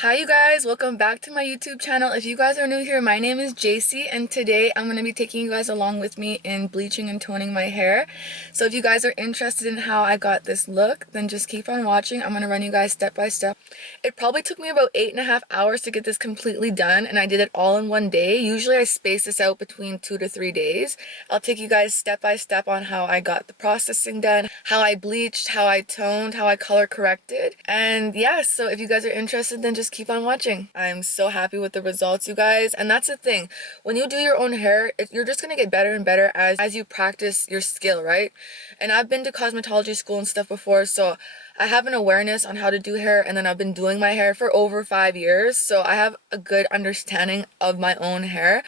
Hi you guys, welcome back to my YouTube channel. If you guys are new here, my name is Jaycee and today I'm going to be taking you guys along with me in bleaching and toning my hair. So if you guys are interested in how I got this look, then just keep on watching. I'm going to run you guys step by step. It probably took me about 8.5 hours to get this completely done, and I did it all in one day. Usually I space this out between 2 to 3 days. I'll take you guys step by step on how I got the processing done, how I bleached, how I toned, how I color corrected. And yeah, so if you guys are interested, then just keep on watching. I'm so happy with the results, you guys. And that's the thing, when you do your own hair, you're just gonna get better and better as you practice your skill, right? And I've been to cosmetology school and stuff before, so I have an awareness on how to do hair, and then I've been doing my hair for over 5 years, so I have a good understanding of my own hair.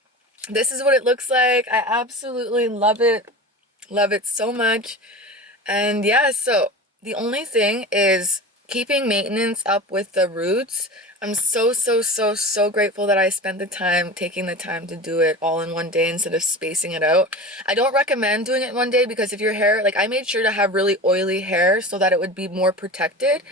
This is what it looks like. I absolutely love it so much. And yeah, so the only thing is keeping maintenance up with the roots. I'm so grateful that I spent the time taking the time to do it all in one day instead of spacing it out. I don't recommend doing it one day because if your hair, like I made sure to have really oily hair so that it would be more protected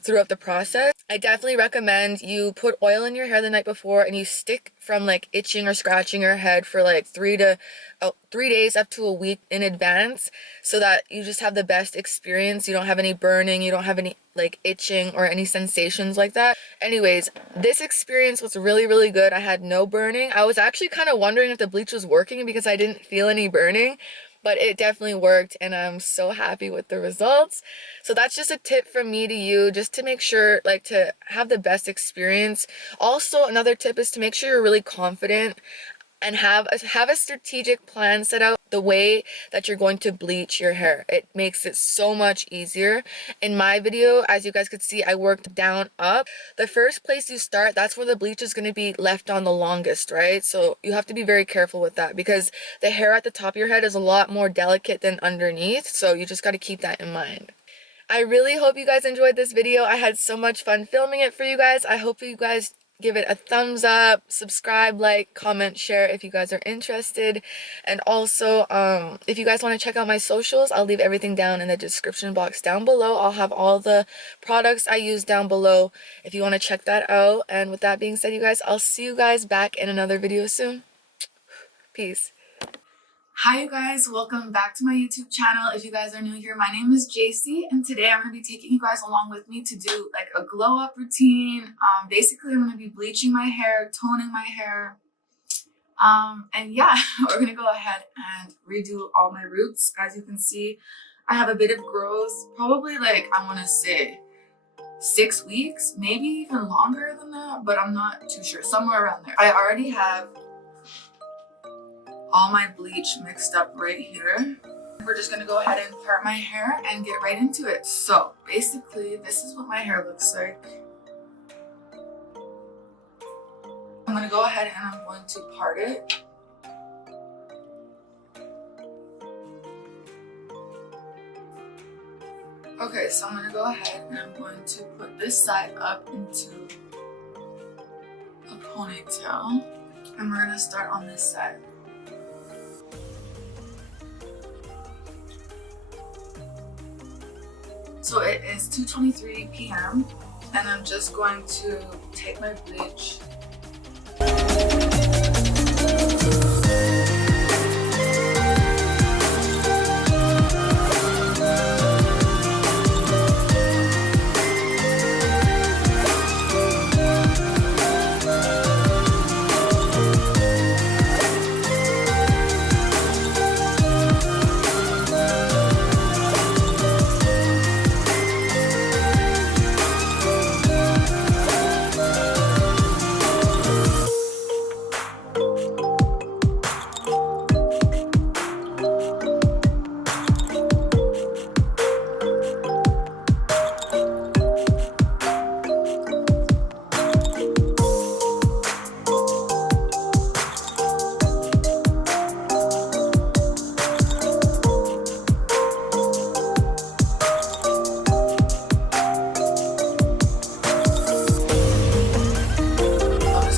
throughout the process. I definitely recommend you put oil in your hair the night before and you stick from like itching or scratching your head for like 3 days up to a week in advance, so that you just have the best experience. You don't have any burning, you don't have any like itching or any sensations like that. Anyways, this experience was really good. I had no burning. I was actually kind of wondering if the bleach was working because I didn't feel any burning, but it definitely worked and I'm so happy with the results. So that's just a tip from me to you, just to make sure like to have the best experience. Also, another tip is to make sure you're really confident and have a strategic plan set out the way that you're going to bleach your hair. It makes it so much easier. In my video, as you guys could see, I worked down up. The first place you start, that's where the bleach is going to be left on the longest, right? So you have to be very careful with that because the hair at the top of your head is a lot more delicate than underneath, so you just got to keep that in mind. I really hope you guys enjoyed this video. I had so much fun filming it for you guys. I hope you guys give it a thumbs up, subscribe, like, comment, share if you guys are interested. And also, if you guys want to check out my socials, I'll leave everything down in the description box down below. I'll have all the products I use down below if you want to check that out. And with that being said, you guys, I'll see you guys back in another video soon. Peace. Hi you guys, welcome back to my YouTube channel. If you guys are new here, my name is Jaycee and today I'm going to be taking you guys along with me to do like a glow up routine. Basically I'm going to be bleaching my hair, toning my hair, and yeah, we're going to go ahead and redo all my roots. As you can see, I have a bit of growth, probably like I want to say 6 weeks, maybe even longer than that, but I'm not too sure, somewhere around there. I already have all my bleach mixed up right here. We're just gonna go ahead and part my hair and get right into it. So basically this is what my hair looks like. I'm gonna go ahead and I'm going to part it. Okay, so I'm gonna go ahead and I'm going to put this side up into a ponytail, and we're gonna start on this side. So it is 2:23 p.m. and I'm just going to take my bleach.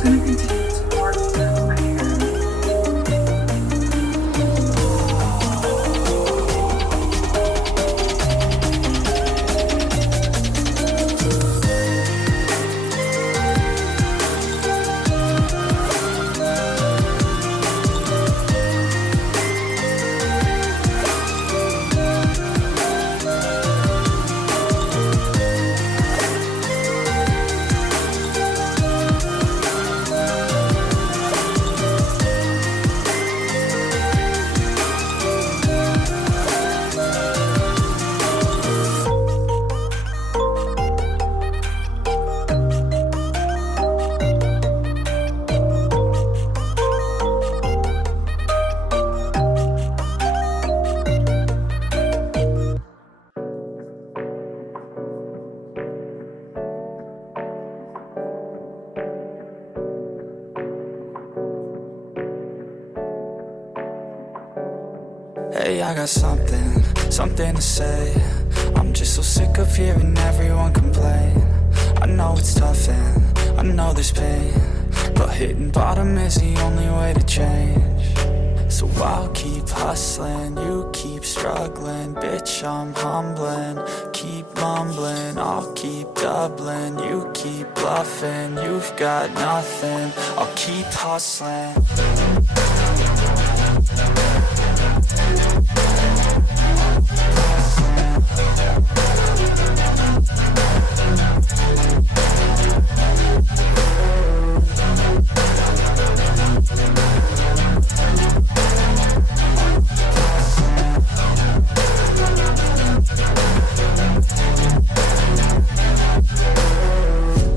going to continue to Hey, I got something to say. I'm just so sick of hearing everyone complain. I know it's tough and I know there's pain, but hitting bottom is the only way to change. So I'll keep hustling, you keep struggling. Bitch, I'm humbling, keep mumbling. I'll keep doubling, you keep bluffing. You've got nothing, I'll keep hustling.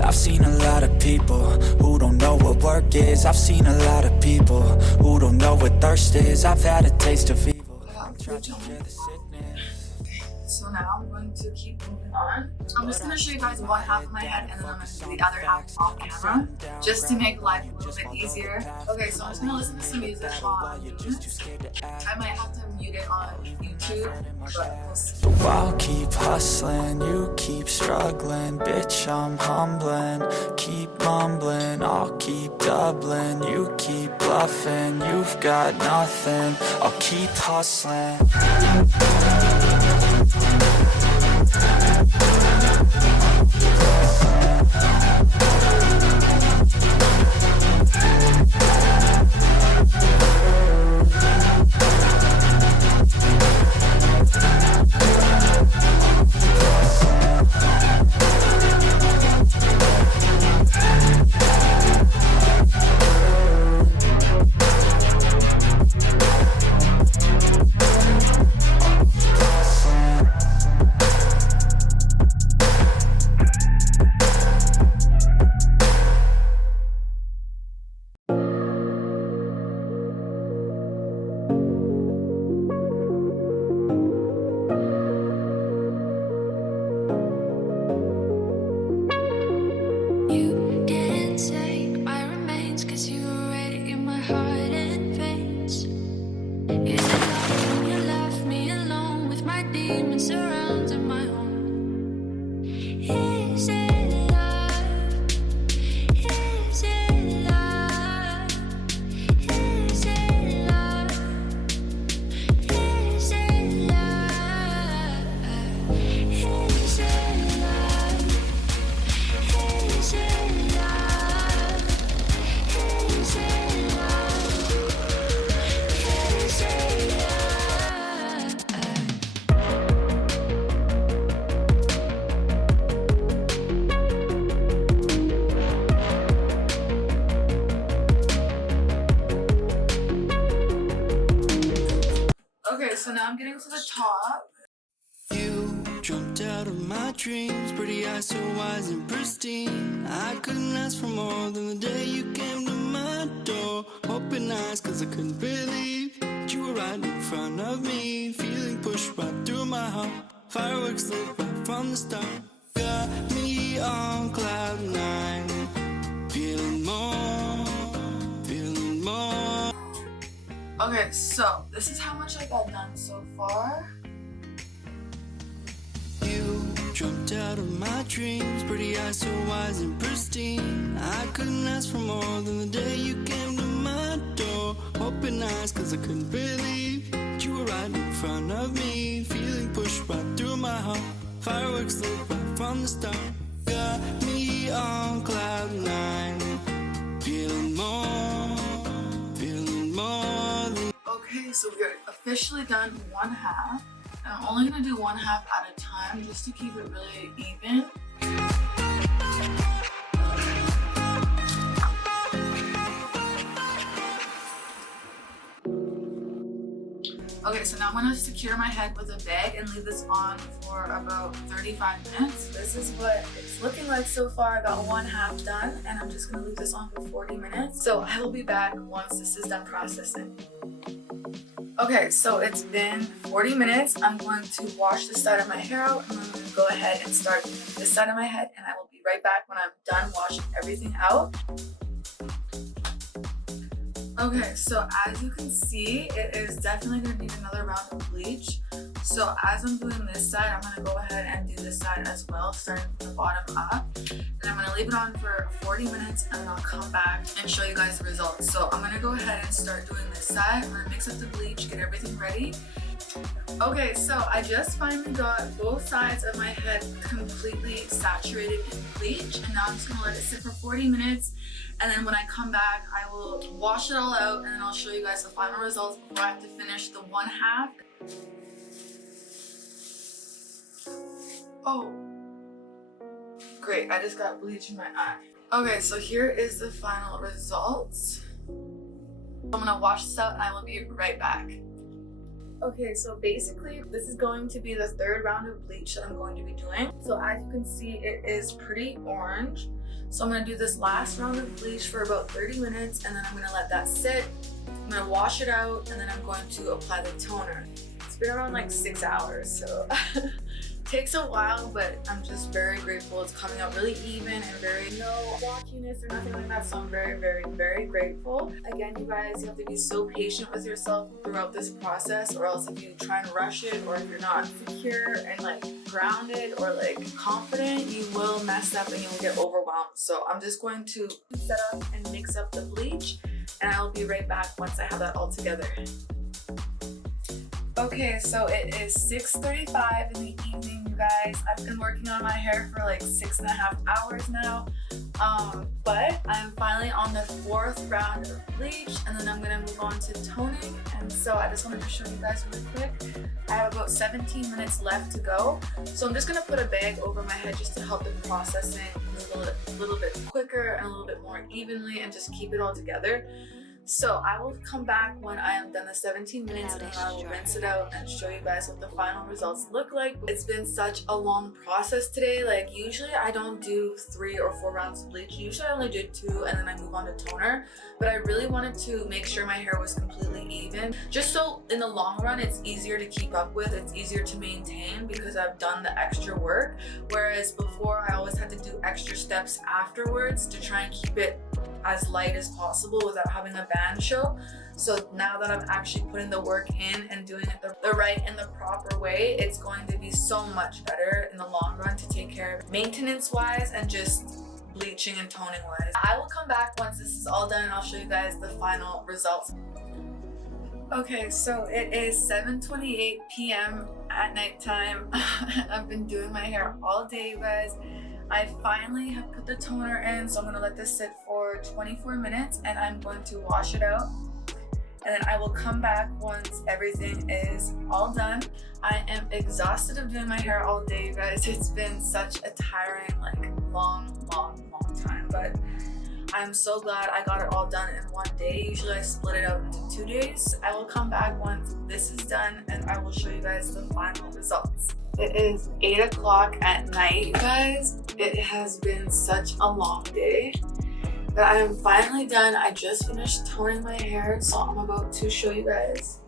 I've seen a lot of people who don't know what work is. I've seen a lot of people who don't know what thirst is. I've had a taste of evil. So now I'm going to keep moving on. I'm just going to show you guys one half of my head and then I'm going to do the other half off camera just to make life a little bit easier. Okay, so I'm just going to listen to some music while I'm doing this. I might have to mute it on YouTube, but we'll see. So I'll keep hustling, you keep struggling. Bitch, I'm humbling, keep mumbling. I'll keep doubling, you keep bluffing. You've got nothing, I'll keep hustling. Okay, so now I'm getting to the top. You jumped out of my dreams, pretty eyes so wise and pristine. I couldn't ask for more than the day you came to my door. Open eyes cause I couldn't believe that you were right in front of me. Feeling pushed right through my heart, fireworks lit right from the start. Got me on cloud nine, feeling more, feeling more. Okay, so this is how much I got done so far. You jumped out of my dreams, pretty eyes so wise and pristine. I couldn't ask for more than the day you came to my door. Open eyes cause I couldn't believe that you were right in front of me. Feeling pushed right through my heart, fireworks lit right from the start. Got me on cloud nine, feeling more, feeling more than. Okay, so we're officially done one half. And I'm only gonna do one half at a time just to keep it really even. Okay, so now I'm gonna secure my head with a bag and leave this on for about 35 minutes. This is what it's looking like so far. I got one half done and I'm just gonna leave this on for 40 minutes. So I will be back once this is done processing. Okay, so it's been 40 minutes. I'm going to wash the side of my hair out and I'm going to go ahead and start this side of my head and I will be right back when I'm done washing everything out. Okay, so as you can see, it is definitely going to need another round of bleach. So as I'm doing this side, I'm going to go ahead and do this side as well, starting from the bottom up. And I'm going to leave it on for 40 minutes and then I'll come back and show you guys the results. So I'm going to go ahead and start doing this side. I'm going to mix up the bleach, get everything ready. Okay, so I just finally got both sides of my head completely saturated in bleach, and now I'm just gonna let it sit for 40 minutes, and then when I come back I will wash it all out and then I'll show you guys the final results before I have to finish the one half. Oh, great, I just got bleach in my eye. Okay, so here is the final results. I'm gonna wash this out and I will be right back. Okay, so basically this is going to be the third round of bleach that I'm going to be doing. So as you can see, it is pretty orange. So I'm going to do this last round of bleach for about 30 minutes and then I'm going to let that sit. I'm going to wash it out and then I'm going to apply the toner. It's been around like 6 hours, so takes a while, but I'm just very grateful. It's coming out really even and very no blotchiness or nothing like that, so I'm very, very, very grateful. Again, you guys, you have to be so patient with yourself throughout this process, or else if you try and rush it, or if you're not secure and like grounded or like confident, you will mess up and you will get overwhelmed. So I'm just going to set up and mix up the bleach and I'll be right back once I have that all together. Okay, so it is 6:35 in the evening, you guys. I've been working on my hair for like 6.5 hours now, but I'm finally on the 4th round of bleach, and then I'm gonna move on to toning. And so I just wanted to show you guys really quick. I have about 17 minutes left to go, so I'm just gonna put a bag over my head just to help the processing a little bit quicker and a little bit more evenly, and just keep it all together. So I will come back when I am done the 17 minutes and I will rinse it out and show you guys what the final results look like. It's been such a long process today. Like usually I don't do 3 or 4 rounds of bleach. Usually I only do 2 and then I move on to toner. But I really wanted to make sure my hair was completely even. Just so in the long run it's easier to keep up with, it's easier to maintain because I've done the extra work. Whereas before I always had to do extra steps afterwards to try and keep it as light as possible without having a band show. So now that I'm actually putting the work in and doing it the right and the proper way, it's going to be so much better in the long run to take care of maintenance wise and just bleaching and toning wise. I will come back once this is all done and I'll show you guys the final results. Okay, so it is 7:28 p.m. at nighttime. I've been doing my hair all day, you guys. I finally have put the toner in, so I'm gonna let this sit for 24 minutes and I'm going to wash it out. And then I will come back once everything is all done. I am exhausted of doing my hair all day, you guys. It's been such a tiring, like long time, but I'm so glad I got it all done in one day. Usually I split it out into 2 days. I will come back once this is done and I will show you guys the final results. It is 8 o'clock at night, you guys. It has been such a long day, but I am finally done. I just finished toning my hair, so I'm about to show you guys.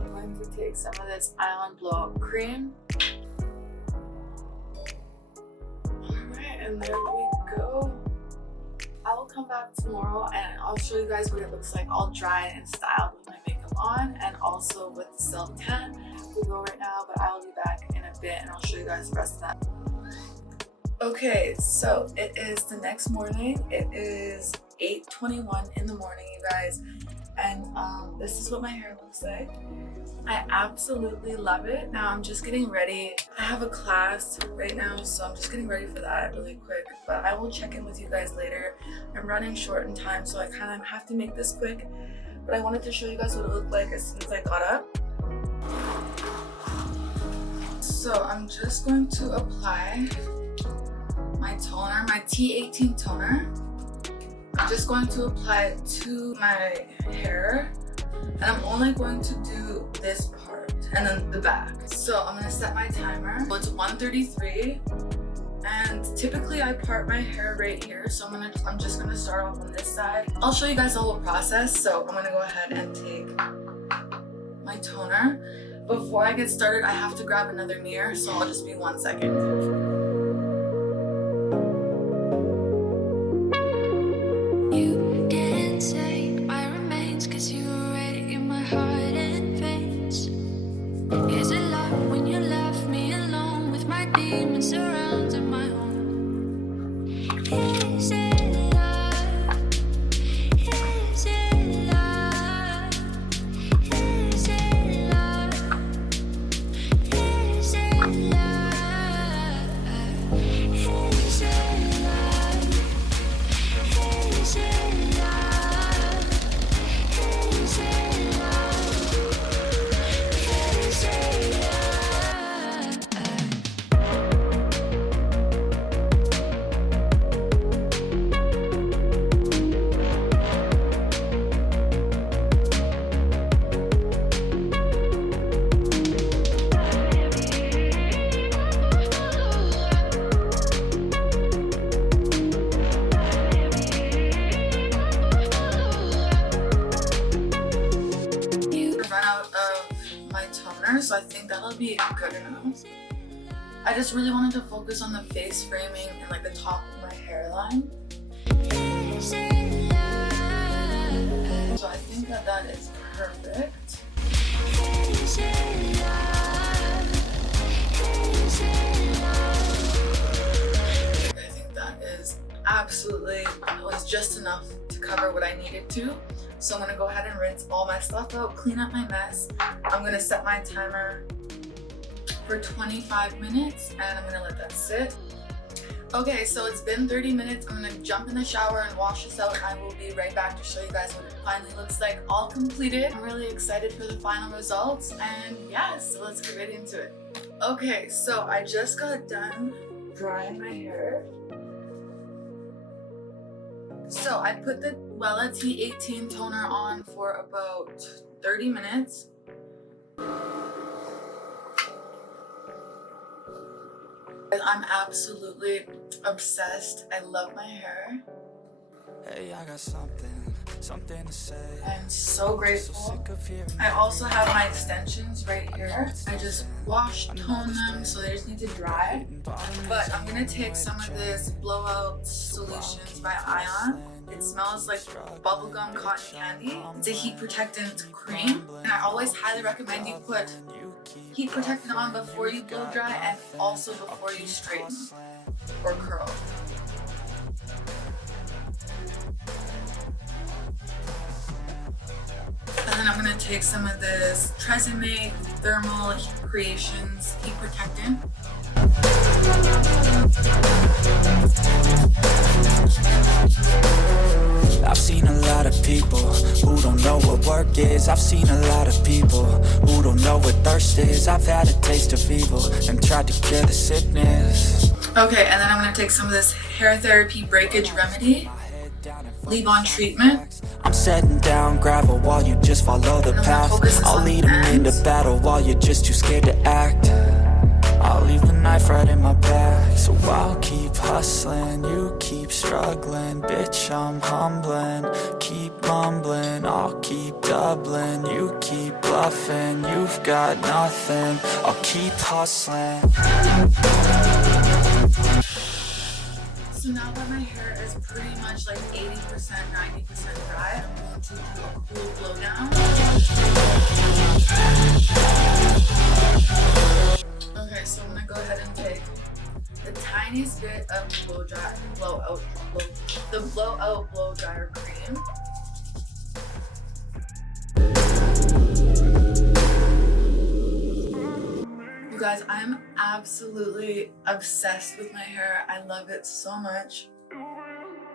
I'm going to take some of this Island Blowout cream. Alright, and there we go. I will come back tomorrow and I'll show you guys what it looks like all dried and styled with my makeup on, and also with the silk tan. I have to go right now, but I will be back in a bit and I'll show you guys the rest of that. Okay, so it is the next morning. It is 8:21 in the morning, you guys, and this is what my hair looks like. I absolutely love it. Now I'm just getting ready. I have a class right now, so I'm just getting ready for that really quick, but I will check in with you guys later. I'm running short in time, so I kind of have to make this quick, but I wanted to show you guys what it looked like as soon as I got up. So I'm just going to apply my toner, my T18 toner. I'm just going to apply it to my hair, and I'm only going to do this part and then the back. So I'm gonna set my timer. It's 1:33, and typically I part my hair right here, so I'm just gonna start off on this side. I'll show you guys the whole process, so I'm gonna go ahead and take my toner. Before I get started, I have to grab another mirror, so I'll just be 1 second. so I think that'll be good enough. I just really wanted to focus on the face framing and like the top of my hairline. So I think that that is perfect. I think that is absolutely, it was just enough to cover what I needed to. So I'm gonna go ahead and rinse all my stuff out, clean up my mess. I'm gonna set my timer for 25 minutes and I'm gonna let that sit. Okay, so it's been 30 minutes. I'm gonna jump in the shower and wash this out. I will be right back to show you guys what it finally looks like, all completed. I'm really excited for the final results, and yeah, so let's get right into it. Okay, so I just got done drying my hair. So I put the WELLA T18 toner on for about 30 minutes. I'm absolutely obsessed. I love my hair. Hey, I got something to say. I'm so grateful. I also have my extensions right here. I just washed, toned them, so they just need to dry. But I'm gonna take some of this Blowout Solutions by Ion. It smells like bubblegum cotton candy. It's a heat protectant cream, and I always highly recommend you put heat protectant on before you blow dry and also before you straighten or curl. And then I'm going to take some of this Tresemme Thermal Creations heat protectant. I've seen a lot of people who don't know what work is. I've seen a lot of people who don't know what thirst is. I've had a taste of evil and tried to cure the sickness. Okay, and then I'm going to take some of this hair therapy breakage remedy, leave on treatment. I'm setting down gravel while you just follow the path. I'll lead them into battle while you're just too scared to act. I'll leave the knife right in my back. So I'll keep hustling, you keep struggling. Bitch, I'm humbling, keep mumbling. I'll keep doubling, you keep bluffing. You've got nothing, I'll keep hustling. So now that my hair is pretty much like 80%, 90% dry, I'm going to do a cool blow down. Okay, so I'm gonna go ahead and take the tiniest bit of the blowout blow dryer cream. You guys, I'm absolutely obsessed with my hair. I love it so much.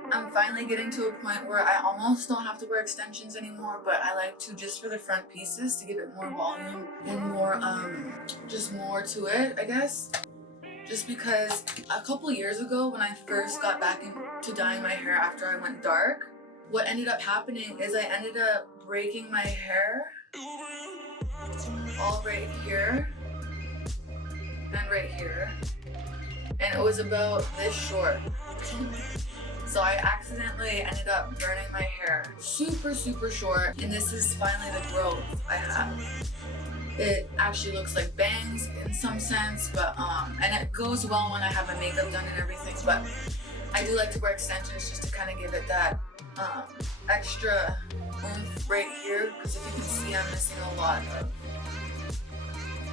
I'm finally getting to a point where I almost don't have to wear extensions anymore, but I like to just for the front pieces to give it more volume and more, just more to it, I guess. Just because a couple years ago when I first got back into dyeing my hair after I went dark, what ended up happening is I ended up breaking my hair all right here and right here, and it was about this short. So I accidentally ended up burning my hair super short, and this is finally the growth I have. It actually looks like bangs in some sense, but and it goes well when I have my makeup done and everything, but I do like to wear extensions just to kind of give it that extra oomph right here, because if you can see, I'm missing a lot of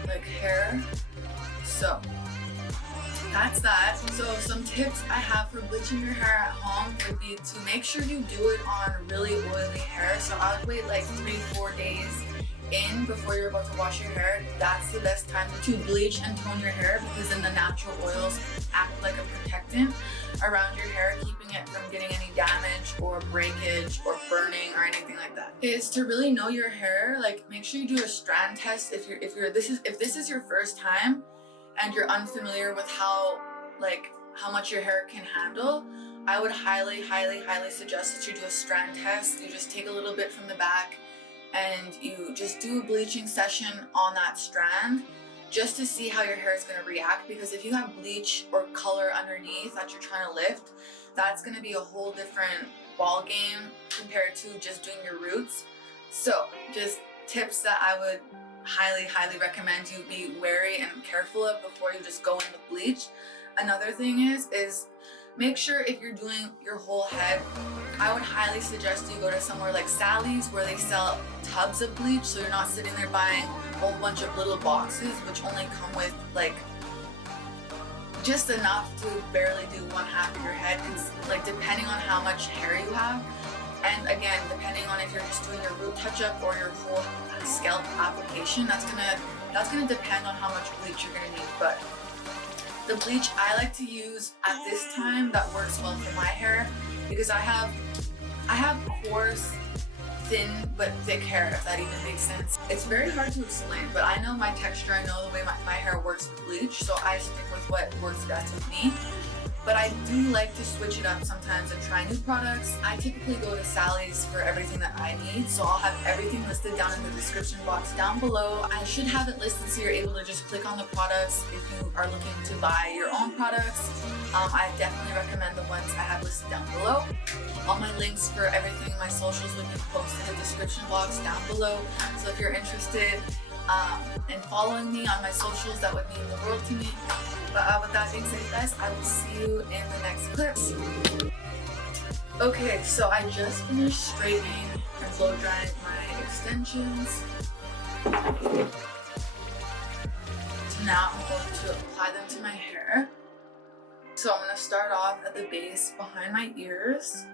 like hair. So that's that. So some tips I have for bleaching your hair at home would be to make sure you do it on really oily hair. So I would wait like 3-4 days in before you're about to wash your hair. That's the best time to bleach and tone your hair, because then the natural oils act like a protectant around your hair, keeping it from getting any damage or breakage or burning or anything like that. Is to really know your hair. Like, make sure you do a strand test if this is your first time and you're unfamiliar with how much your hair can handle. I would highly suggest that you do a strand test. You just take a little bit from the back and you just do a bleaching session on that strand just to see how your hair is going to react, because if you have bleach or color underneath that you're trying to lift, that's going to be a whole different ball game compared to just doing your roots. So just tips that I would highly recommend you be wary and careful of before you just go in with bleach. Another thing is make sure if you're doing your whole head, I would highly suggest you go to somewhere like Sally's where they sell tubs of bleach, so you're not sitting there buying a whole bunch of little boxes which only come with like just enough to barely do one half of your head, like depending on how much hair you have, and again depending on if you're just doing your root touch-up or your whole scalp application, that's gonna depend on how much bleach you're gonna need. But the bleach I like to use at this time that works well for my hair, because I have coarse, thin but thick hair, if that even makes sense. It's very hard to explain, but I know my texture, I know the way my hair works with bleach, so I stick with what works best with me. But I do like to switch it up sometimes and try new products. I typically go to Sally's for everything that I need, so I'll have everything listed down in the description box down below. I should have it listed so you're able to just click on the products if you are looking to buy your own products. I definitely recommend the ones I have listed down below. All my links for everything, my socials, will be posted in the description box down below. So if you're interested in following me on my socials, that would mean the world to me. But with that being said, guys, I will see you in the next clips. Okay, so I just finished straightening and blow drying my extensions. So now I'm going to apply them to my hair. So I'm going to start off at the base behind my ears.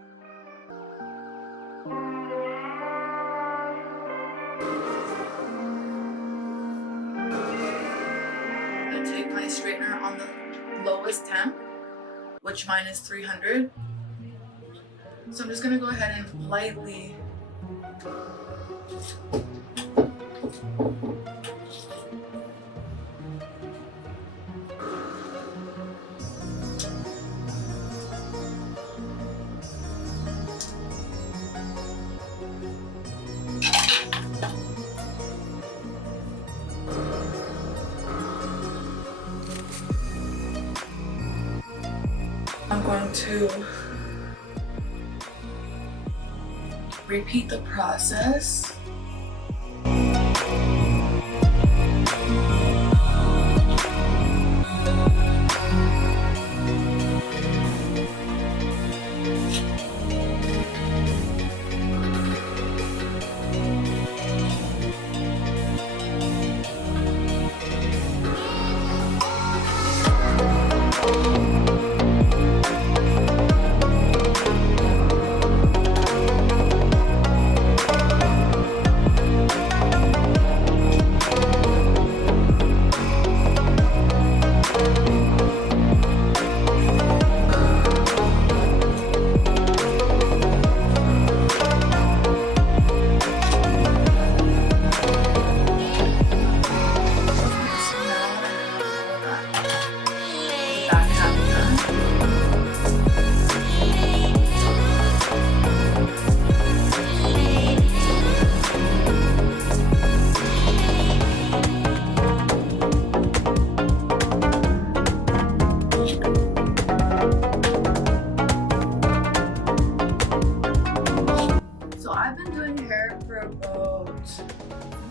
Take my straightener on the lowest temp, which mine is 300. So I'm just going to go ahead and lightly I'm going to repeat the process.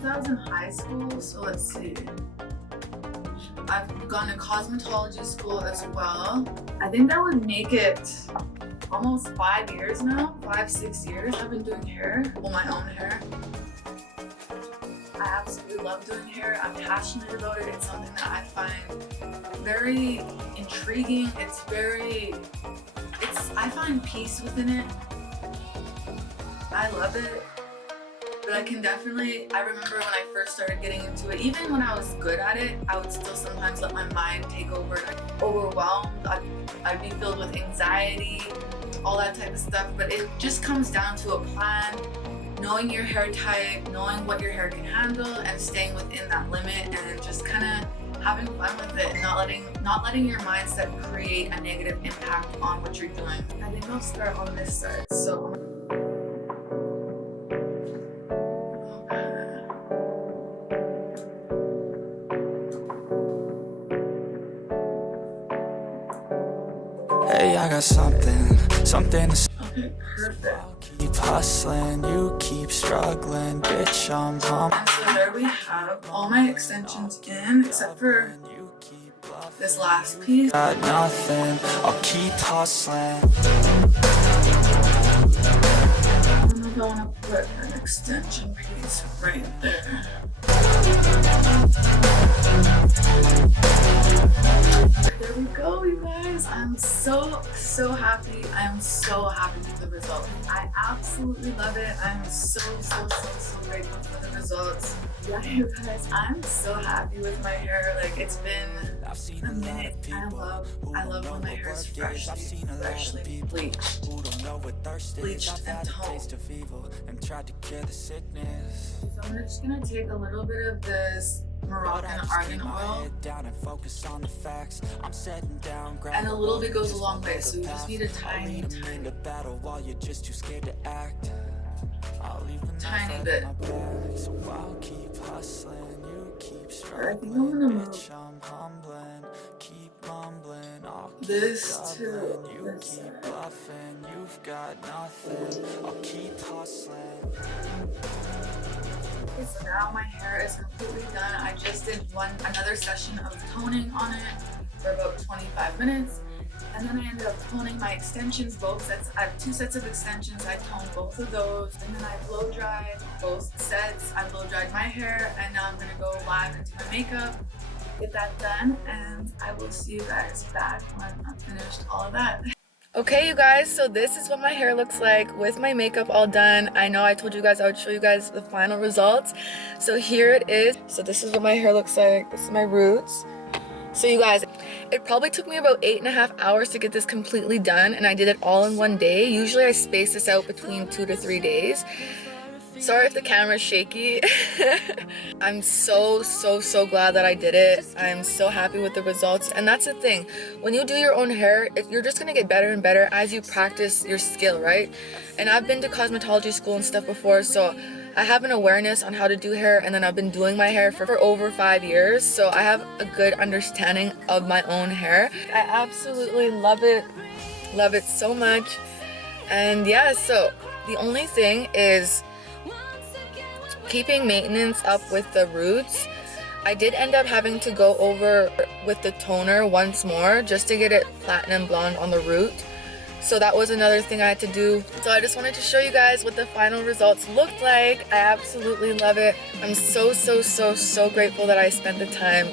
I was in high school, so let's see. I've gone to cosmetology school as well. I think that would make it almost 5 years now, 5-6 years I've been doing hair, well, my own hair. I absolutely love doing hair. I'm passionate about it. It's something that I find very intriguing. I find peace within it. I love it. But I remember when I first started getting into it, even when I was good at it, I would still sometimes let my mind take over and I'd be overwhelmed. I'd be filled with anxiety, all that type of stuff. But it just comes down to a plan, knowing your hair type, knowing what your hair can handle, and staying within that limit, and just kind of having fun with it, not letting your mindset create a negative impact on what you're doing. I think I'll start on this side. So hey, I got something to say. Okay, perfect. Keep hustling, you keep struggling, bitch, I'm humble. And so there we have all my extensions in, except for this last piece. Got nothing, I'll keep hustling. I don't know if I want to put an extension piece right there. There we go, you guys. I'm so happy. I am so happy with the result. I absolutely love it. I'm so grateful for the results. Yeah, you guys, I'm so happy with my hair. Like, it's been a minute. I love when my hair is freshly bleached and toned. So I'm just gonna take a little bit of this Moroccan argan oil, and a little bit goes a long way, so you just need a tiny bit. I think I'm gonna move this to this side. Okay, so now my hair is completely done. I just did another session of toning on it for about 25 minutes. And then I ended up toning my extensions, both sets. I have 2 sets of extensions. I toned both of those. And then I blow dried both sets. I blow dried my hair, and now I'm gonna go live and do my makeup, get that done, and I will see you guys back when I'm finished all of that. Okay, you guys, so this is what my hair looks like with my makeup all done. I know I told you guys I would show you guys the final results. So here it is. So this is what my hair looks like. This is my roots. So you guys, it probably took me about 8.5 hours to get this completely done, and I did it all in one day. Usually I space this out between 2 to 3 days. Sorry if the camera's shaky. I'm so glad that I did it. I'm so happy with the results. And that's the thing, when you do your own hair, you're just gonna get better and better as you practice your skill, right? And I've been to cosmetology school and stuff before, so I have an awareness on how to do hair, and then I've been doing my hair for over 5 years, so I have a good understanding of my own hair. I absolutely love it so much. And yeah, so the only thing is keeping maintenance up with the roots. I did end up having to go over with the toner once more just to get it platinum blonde on the root. So that was another thing I had to do. So I just wanted to show you guys what the final results looked like. I absolutely love it. I'm so grateful that I spent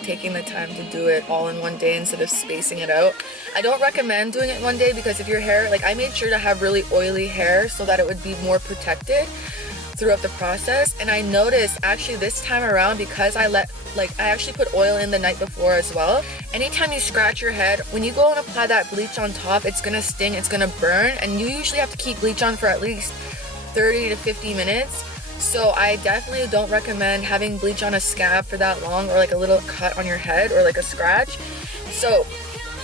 taking the time to do it all in one day instead of spacing it out. I don't recommend doing it one day because if your hair, like I made sure to have really oily hair so that it would be more protected throughout the process. And I noticed actually this time around, because I actually put oil in the night before as well. Anytime you scratch your head, when you go and apply that bleach on top, it's gonna sting, it's gonna burn, and you usually have to keep bleach on for at least 30 to 50 minutes. So I definitely don't recommend having bleach on a scab for that long, or like a little cut on your head or like a scratch. So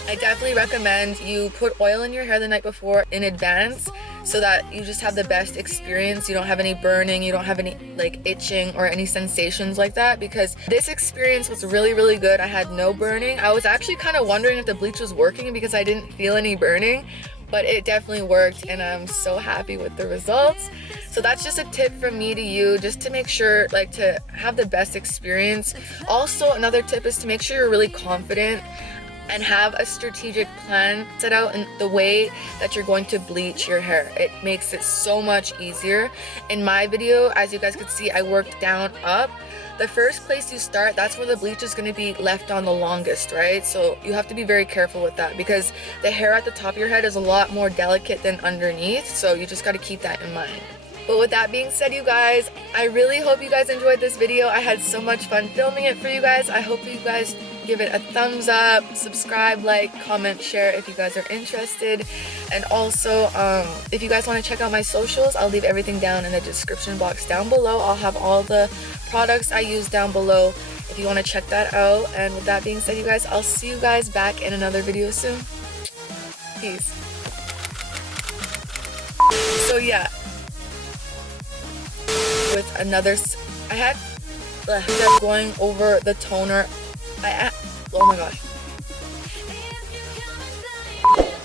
I definitely recommend you put oil in your hair the night before in advance, so that you just have the best experience. You don't have any burning, you don't have any like itching or any sensations like that, because this experience was really good. I had no burning. I was actually kind of wondering if the bleach was working because I didn't feel any burning, but it definitely worked, and I'm so happy with the results. So that's just a tip from me to you, just to make sure like to have the best experience. Also, another tip is to make sure you're really confident and have a strategic plan set out in the way that you're going to bleach your hair. It makes it so much easier. In my video, as you guys could see, I worked down up. The first place you start, that's where the bleach is going to be left on the longest, right? So you have to be very careful with that, because the hair at the top of your head is a lot more delicate than underneath, so you just got to keep that in mind. But with that being said, you guys, I really hope you guys enjoyed this video. I had so much fun filming it for you guys. I hope you guys give it a thumbs up, subscribe, like, comment, share if you guys are interested. And also, if you guys want to check out my socials, I'll leave everything down in the description box down below. I'll have all the products I use down below if you want to check that out. And with that being said, you guys, I'll see you guys back in another video soon. Peace. So yeah, with another, I had going over the toner. Oh my gosh.